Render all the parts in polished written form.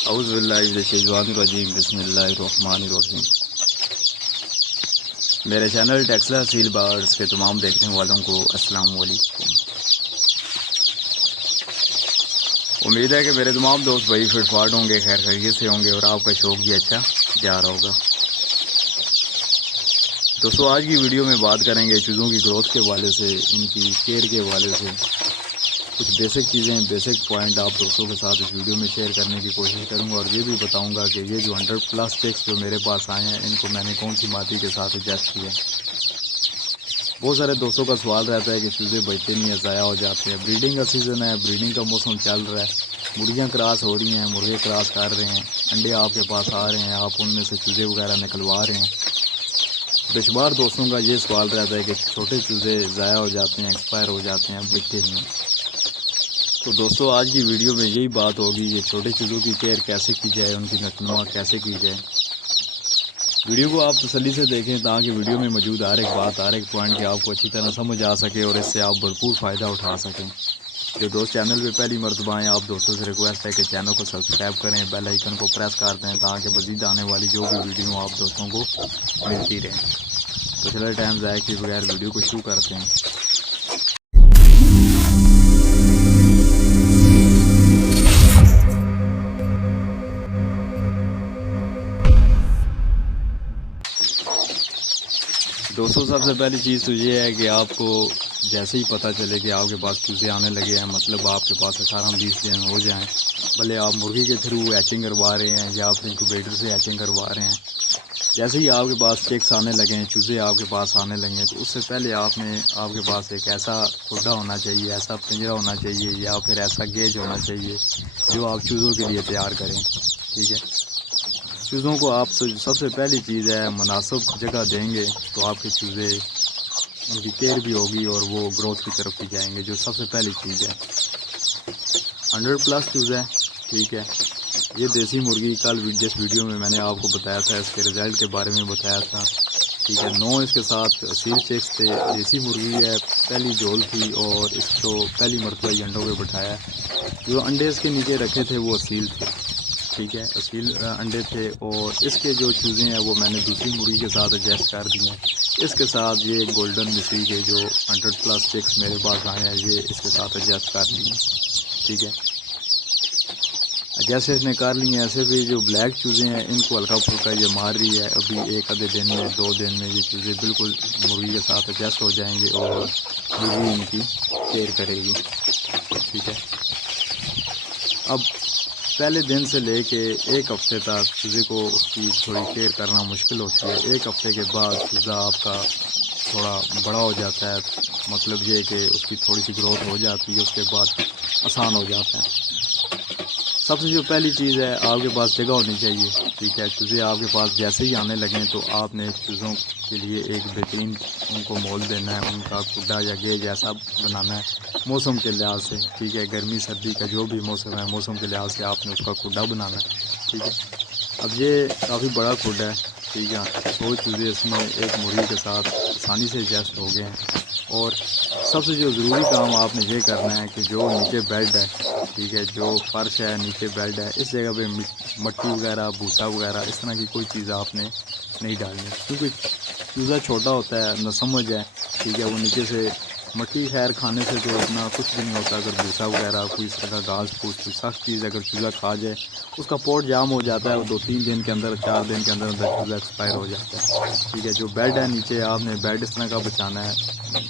اعوذ باللہ من الشیطان الرجیم بسم اللہ الرحمن الرحیم۔ میرے چینل ٹیکسلا سیل برڈز کے تمام دیکھنے والوں کو السلام علیکم۔ امید ہے کہ میرے تمام دوست بھائی فٹ فاٹ ہوں گے، خیر خیریت سے ہوں گے اور آپ کا شوق بھی اچھا جا رہا ہوگا۔ دوستو آج کی ویڈیو میں بات کریں گے چیزوں کی گروتھ کے حوالے سے، ان کی کیئر کے حوالے سے کچھ بیسک چیزیں، بیسک پوائنٹ آپ دوستوں کے ساتھ اس ویڈیو میں شیئر کرنے کی کوشش کروں گا، اور یہ بھی بتاؤں گا کہ یہ جو 100+ چیکس جو میرے پاس آئے ہیں ان کو میں نے کون سی مادی کے ساتھ ایڈجسٹ کیا ہے۔ بہت سارے دوستوں کا سوال رہتا ہے کہ چوزے بچتے نہیں ہیں، ضائع ہو جاتے ہیں۔ بریڈنگ کا سیزن ہے، بریڈنگ کا موسم چل رہا ہے، مرغیاں کراس ہو رہی ہیں، مرغے کراس کر رہے ہیں، انڈے آپ کے پاس آ رہے ہیں، آپ ان میں سے چوزے وغیرہ نکلوا رہے ہیں۔ بے شمار دوستوں کا یہ سوال رہتا ہے کہ چھوٹے چوزے ضائع ہو جاتے ہیں، ایکسپائر ہو جاتے ہیں، بچتے نہیں ہیں۔ تو دوستو آج کی ویڈیو میں یہی بات ہوگی کہ چھوٹے چوزوں کی کیئر کیسے کی جائے، ان کی نشوونما کیسے کی جائے۔ ویڈیو کو آپ تسلی سے دیکھیں تاکہ ویڈیو میں موجود ہر ایک بات، ہر ایک پوائنٹ کی آپ کو اچھی طرح سمجھ آ سکے اور اس سے آپ بھرپور فائدہ اٹھا سکیں۔ جو دوست چینل پہ پہلی مرتبہ ہیں، آپ دوستوں سے ریکویسٹ ہے کہ چینل کو سبسکرائب کریں، بیل آئیکن کو پریس کر دیں تاکہ مزید آنے والی جو بھی ویڈیو آپ دوستوں کو ملتی رہیں۔ تو چلے ٹائم ضائع کیے بغیر ویڈیو کو شروع کرتے ہیں۔ دوستوں سب سے پہلی چیز تو یہ ہے کہ آپ کو جیسے ہی پتہ چلے کہ آپ کے پاس چوزے آنے لگے ہیں، مطلب آپ کے پاس 18-20 دن ہو جائیں، بھلے آپ مرغی کے تھرو ہیچنگ کروا رہے ہیں یا آپ انکوبیٹر سے ہیچنگ کروا رہے ہیں، جیسے ہی آپ کے پاس چیکس آنے لگیں، چوزے آپ کے پاس آنے لگیں، تو اس سے پہلے آپ کے پاس ایک ایسا کھڈا ہونا چاہیے، ایسا پنجرا ہونا چاہیے یا پھر ایسا گیج ہونا چاہیے جو آپ چوزوں کے لیے تیار کریں۔ ٹھیک ہے، چوزوں کو آپ سب سے پہلی چیز ہے مناسب جگہ دیں گے تو آپ کے چوزے، ان کی کیئر بھی ہوگی اور وہ گروتھ کی طرف بھی جائیں گے، جو سب سے پہلی چیز ہے۔ 100+ چوزے، ٹھیک ہے، یہ دیسی مرغی کل جس ویڈیو میں نے آپ کو بتایا تھا، اس کے رزلٹ کے بارے میں بتایا تھا، ٹھیک ہے۔ 9 اس کے ساتھ اصیل چیکس تھے، دیسی مرغی ہے، پہلی جول تھی اور اس کو پہلی مرتبہ ہی انڈوں پہ بٹھایا۔ جو انڈے اس کے نیچے رکھے تھے وہ اصیل تھے، ٹھیک ہے، اصیل انڈے تھے، اور اس کے جو چوزے ہیں وہ میں نے دوسری مرغی کے ساتھ ایڈجسٹ کر دیے ہیں۔ اس کے ساتھ یہ گولڈن مصری کے جو 100+ چیکس میرے پاس آئے ہیں، یہ اس کے ساتھ ایڈجسٹ کر لیے ہیں، ٹھیک ہے۔ جیسے اس نے کر لی ہیں، ایسے بھی جو بلیک چوزے ہیں ان کو ہلکا پھلکا یہ مار رہی ہے، ابھی ایک آدھے دن میں 2 دن میں یہ چوزے بالکل مرغی کے ساتھ ایڈجسٹ ہو جائیں گے اور مرغی ان کی کیئر کرے گی، ٹھیک ہے۔ اب پہلے دن سے لے کے ایک ہفتے تک چوزے کو اس کی تھوڑی کیئر کرنا مشکل ہوتی ہے۔ ایک ہفتے کے بعد چوزہ آپ کا تھوڑا بڑا ہو جاتا ہے، مطلب یہ کہ اس کی تھوڑی سی گروتھ ہو جاتی ہے، اس کے بعد آسان ہو جاتا ہے۔ سب سے جو پہلی چیز ہے، آپ کے پاس جگہ ہونی چاہیے، ٹھیک ہے۔ چوزے آپ کے پاس جیسے ہی آنے لگیں تو آپ نے چوزوں کے لیے ایک بہترین ان کو مول دینا ہے، ان کا کھڈا یا گیج ایسا بنانا ہے موسم کے لحاظ سے، ٹھیک ہے۔ گرمی سردی کا جو بھی موسم ہے، موسم کے لحاظ سے آپ نے اس کا کھڈا بنانا ہے، ٹھیک ہے۔ اب یہ کافی بڑا کھڈا ہے، ٹھیک ہے، 100 چوزے اس میں ایک مرغی کے ساتھ آسانی سے ایڈجسٹ ہو گئے ہیں۔ اور سب سے جو ضروری کام آپ نے یہ کرنا ہے کہ جو نیچے بیڈ ہے، ٹھیک ہے، جو فرش ہے نیچے بیڈ ہے، اس جگہ پہ مٹی وغیرہ، بھوسا وغیرہ اس طرح کی کوئی چیز آپ نے نہیں ڈالنی، کیونکہ چوزہ چھوٹا ہوتا ہے، نہ سمجھ ہے، ٹھیک ہے۔ وہ نیچے سے مٹی خیر کھانے سے تو اتنا کچھ بھی نہیں ہوتا، اگر بھوسا وغیرہ کوئی اس طرح کا گھاس پھوس کوئی سخت چیز اگر چوزہ کھا جائے اس کا پوٹ جام ہو جاتا ہے، وہ 2-3 دن کے اندر، 4 دن کے اندر اندر چوزہ ایکسپائر ہو جاتا ہے، ٹھیک ہے۔ جو بیڈ ہے نیچے، آپ نے بیڈ اس طرح کا بچانا ہے،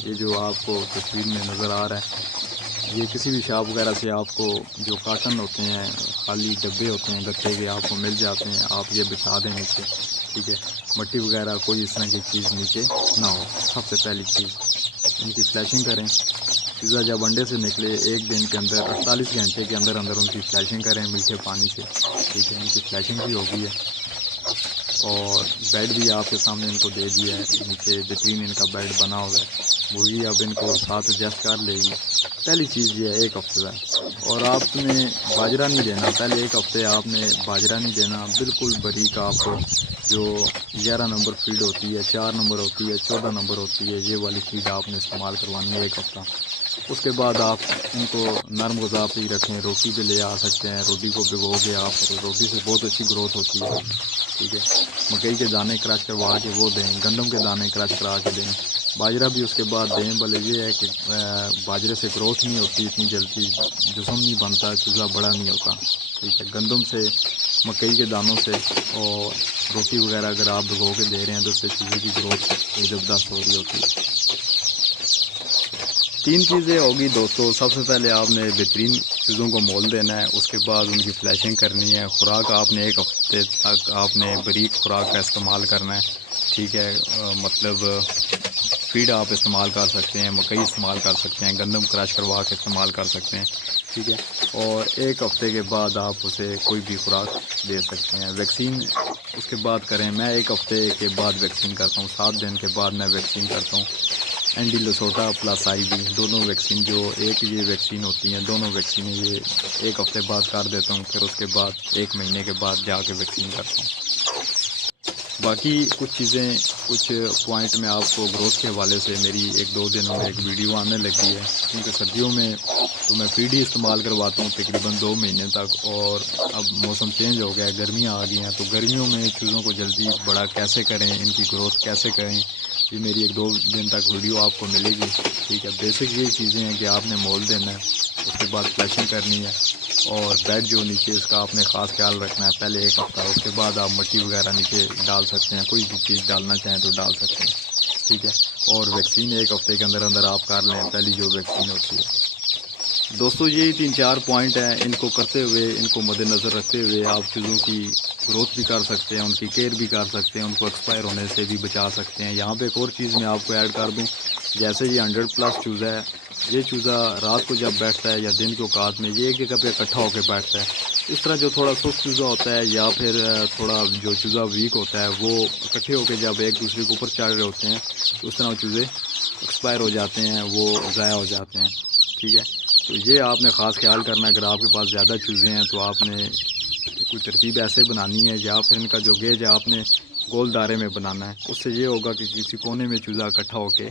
یہ جو آپ کو تصویر میں نظر آ رہا ہے، یہ کسی بھی شاپ وغیرہ سے آپ کو جو کاٹن ہوتے ہیں، خالی ڈبے ہوتے ہیں گتے کے، آپ کو مل جاتے ہیں، آپ یہ بچا دیں نیچے، ٹھیک ہے۔ مٹی وغیرہ کوئی اس طرح کی چیز نیچے نہ ہو۔ سب سے پہلی چیز ان کی فلیشنگ کریں۔ چوزہ جب انڈے سے نکلے 1 دن کے اندر 48 گھنٹے کے اندر اندر ان کی فلیشنگ کریں میٹھے پانی سے، ٹھیک ہے۔ ان کی فلیشنگ بھی ہوگی ہے، اور بیڈ بھی آپ کے سامنے ان کو دے دیا ہے، نیچے بہترین ان کا بیڈ بنا ہوا ہے۔ مرغی اب ان کو ساتھ ایڈجسٹ کر لے گی۔ پہلی چیز یہ ہے 1 ہفتے ہے، اور آپ نے باجرہ نہیں دینا، پہلے 1 ہفتے آپ نے باجرہ نہیں دینا، بالکل باریک آپ کو جو 11 نمبر فیڈ ہوتی ہے، 4 نمبر ہوتی ہے، 14 نمبر ہوتی ہے، یہ والی فیڈ آپ نے استعمال کروانی ہے 1 ہفتہ۔ اس کے بعد آپ ان کو نرم غذا پہ ہی رکھیں، روٹی پہ لے آ سکتے ہیں، روٹی کو بھگو کے آپ روٹی سے بہت اچھی گروتھ ہوتی ہے، ٹھیک ہے۔ مکئی کے دانے کرش کروا کے وہ دیں، گندم کے دانے کرش کرا کے دیں، باجرہ بھی اس کے بعد دیں، بھلے یہ ہے کہ باجرے سے گروتھ نہیں ہوتی اتنی جلدی، جسم نہیں بنتا، چوزا بڑا نہیں ہوتا، ٹھیک ہے۔ گندم سے، مکئی کے دانوں سے اور روٹی وغیرہ اگر آپ بھگو کے دے رہے ہیں تو اس سے چوزے کی گروتھ زبردست ہو رہی ہوتی ہے۔ 3 چیزیں ہوگی دوستو، سب سے پہلے آپ نے بہترین چیزوں کو مول دینا ہے، اس کے بعد ان کی فلیشنگ کرنی ہے، خوراک آپ نے 1 ہفتے تک آپ نے بریک خوراک کا استعمال کرنا ہے، ٹھیک ہے۔ مطلب فیڈ آپ استعمال کر سکتے ہیں، مکئی استعمال کر سکتے ہیں، گندم کرش کروا کے استعمال کر سکتے ہیں، ٹھیک ہے۔ اور 1 ہفتے کے بعد آپ اسے کوئی بھی خوراک دے سکتے ہیں۔ ویکسین اس کے بعد کریں، میں 1 ہفتے کے بعد ویکسین کرتا ہوں، 7 دن کے بعد میں ویکسین کرتا ہوں، اینڈی لسوٹا پلس آئی بی، دونوں ویکسین جو ایک یہ ویکسین ہوتی ہیں، دونوں ویکسینیں یہ 1 ہفتے بعد کر دیتا ہوں، پھر اس کے بعد 1 مہینے کے بعد جا کے ویکسین کرتا ہوں۔ باقی کچھ چیزیں، کچھ پوائنٹ میں آپ کو گروتھ کے حوالے سے میری 1-2 دنوں میں ایک ویڈیو آنے لگی ہے، کیونکہ سردیوں میں تو میں فیڈ ہی استعمال کرواتا ہوں تقریباً 2 مہینے تک، اور اب موسم چینج ہو گیا ہے، گرمیاں آ گئی ہیں، تو گرمیوں میں چیزوں کو جلدی بڑا کیسے کریں، ان کی گروتھ کیسے کریں، یہ میری 1-2 دن تک ویڈیو آپ کو ملے گی، ٹھیک ہے۔ بیسک یہ چیزیں ہیں کہ آپ نے مول دینا ہے، اس کے بعد فلیشنگ کرنی ہے، اور بیڈ جو نیچے اس کا آپ نے خاص خیال رکھنا ہے پہلے 1 ہفتہ، اس کے بعد آپ مٹی وغیرہ نیچے ڈال سکتے ہیں، کوئی بھی چیز ڈالنا چاہیں تو ڈال سکتے ہیں، ٹھیک ہے۔ اور ویکسین 1 ہفتے کے اندر اندر آپ کر لیں، پہلی جو ویکسین ہوتی ہے۔ دوستو یہی 3-4 پوائنٹ ہیں، ان کو کرتے ہوئے، ان کو مد نظر رکھتے ہوئے آپ چیزوں کی گروتھ بھی کر سکتے ہیں، ان کی کیئر بھی کر سکتے ہیں، ان کو ایکسپائر ہونے سے بھی بچا سکتے ہیں۔ یہاں پہ ایک اور چیز میں آپ کو ایڈ کر دوں، جیسے یہ 100+ چوزا ہے، یہ چوزا رات کو جب بیٹھتا ہے یا دن کے اوقات میں یہ ایک جگہ پہ اکٹھا ہو کے بیٹھتا ہے۔ اس طرح جو تھوڑا سست چوزا ہوتا ہے یا پھر تھوڑا جو چوزا ویک ہوتا ہے وہ اکٹھے ہو کے جب ایک دوسرے کے اوپر چڑھ رہے ہوتے ہیں تو اس طرح چوزے ایکسپائر ہو جاتے ہیں، وہ ضائع ہو جاتے ہیں، ٹھیک ہے۔ تو یہ آپ نے خاص خیال کرنا ہے، اگر آپ کے پاس زیادہ چوزے ہیں تو آپ نے کوئی ترتیب ایسے بنانی ہے، یا پھر ان کا جو گیج ہے آپ نے گول دائرے میں بنانا ہے، اس سے یہ ہوگا کہ کسی کونے میں چوزا اکٹھا ہو کے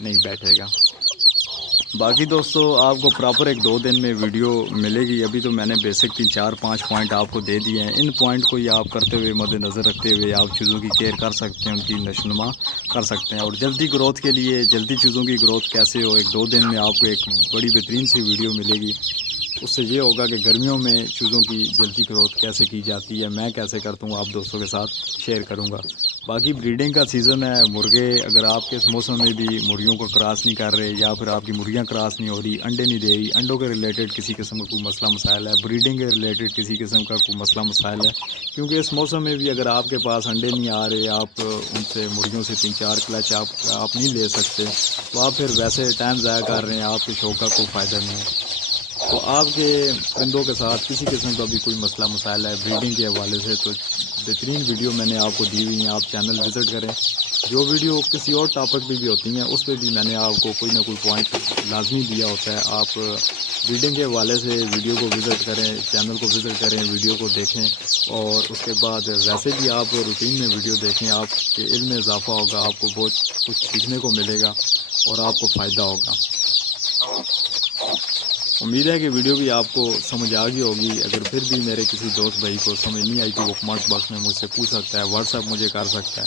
نہیں بیٹھے گا۔ باقی دوستو آپ کو پراپر 1-2 دن میں ویڈیو ملے گی، ابھی تو میں نے بیسک 3-4-5 پوائنٹ آپ کو دے دیے ہیں، ان پوائنٹ کو یہ آپ کرتے ہوئے مد نظر رکھتے ہوئے آپ چیزوں کی کیئر کر سکتے ہیں، ان کی نشوونما کر سکتے ہیں، اور جلدی گروتھ کے لیے، جلدی چیزوں کی گروتھ کیسے ہو، 1-2 دن میں آپ کو ایک بڑی بہترین سی ویڈیو ملے گی۔ اس سے یہ ہوگا کہ گرمیوں میں چیزوں کی جلدی گروتھ کیسے کی جاتی ہے، میں کیسے کرتا ہوں، آپ دوستوں کے ساتھ شیئر کروں گا۔ باقی بریڈنگ کا سیزن ہے، مرغے اگر آپ کے اس موسم میں بھی مرغیوں کو کراس نہیں کر رہے، یا پھر آپ کی مرغیاں کراس نہیں ہو رہی، انڈے نہیں دے رہی، انڈوں کے ریلیٹڈ کسی قسم کا کوئی مسئلہ مسائل ہے، بریڈنگ کے ریلیٹڈ کسی قسم کا کوئی مسئلہ مسائل ہے، کیونکہ اس موسم میں بھی اگر آپ کے پاس انڈے نہیں آ رہے، آپ ان سے مرغیوں سے 3-4 کلچ آپ نہیں لے سکتے، تو آپ پھر ویسے ٹائم ضائع کر رہے ہیں، آپ کے شوق کا کوئی فائدہ نہیں ہے۔ تو آپ کے پرندوں کے ساتھ کسی قسم کا بھی کوئی مسئلہ مسائل ہے بریڈنگ کے حوالے سے، تو بہترین ویڈیو میں نے آپ کو دی ہوئی ہیں، آپ چینل وزٹ کریں۔ جو ویڈیو کسی اور ٹاپک پہ بھی ہوتی ہیں اس پہ بھی میں نے آپ کو کوئی نہ کوئی پوائنٹ لازمی دیا ہوتا ہے، آپ بریڈنگ کے حوالے سے ویڈیو کو وزٹ کریں، چینل کو وزٹ کریں، ویڈیو کو دیکھیں، اور اس کے بعد ویسے بھی آپ روٹین میں ویڈیو دیکھیں، آپ کے علم میں اضافہ ہوگا، آپ کو بہت کچھ سیکھنے کو ملے گا اور آپ کو فائدہ ہوگا۔ امید ہے کہ ویڈیو بھی آپ کو سمجھ آ گئی ہوگی، اگر پھر بھی میرے کسی دوست بھائی کو سمجھ نہیں آئی تو وہ کمنٹ باکس میں مجھ سے پوچھ سکتا ہے، واٹس ایپ مجھے کر سکتا ہے۔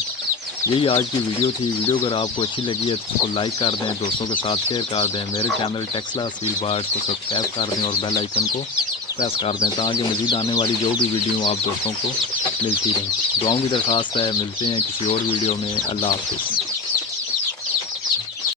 یہی آج کی ویڈیو تھی، ویڈیو اگر آپ کو اچھی لگی ہے تو اس کو لائک کر دیں، دوستوں کے ساتھ شیئر کر دیں، میرے چینل ٹیکسلا سیل بارڈز کو سبسکرائب کر دیں اور بیل آئیکن کو پریس کر دیں تاکہ مزید آنے والی جو بھی ویڈیو آپ دوستوں کو ملتی رہیں۔ دعاؤں کی درخواست ہے، ملتے ہیں کسی اور ویڈیو میں، اللہ حافظ۔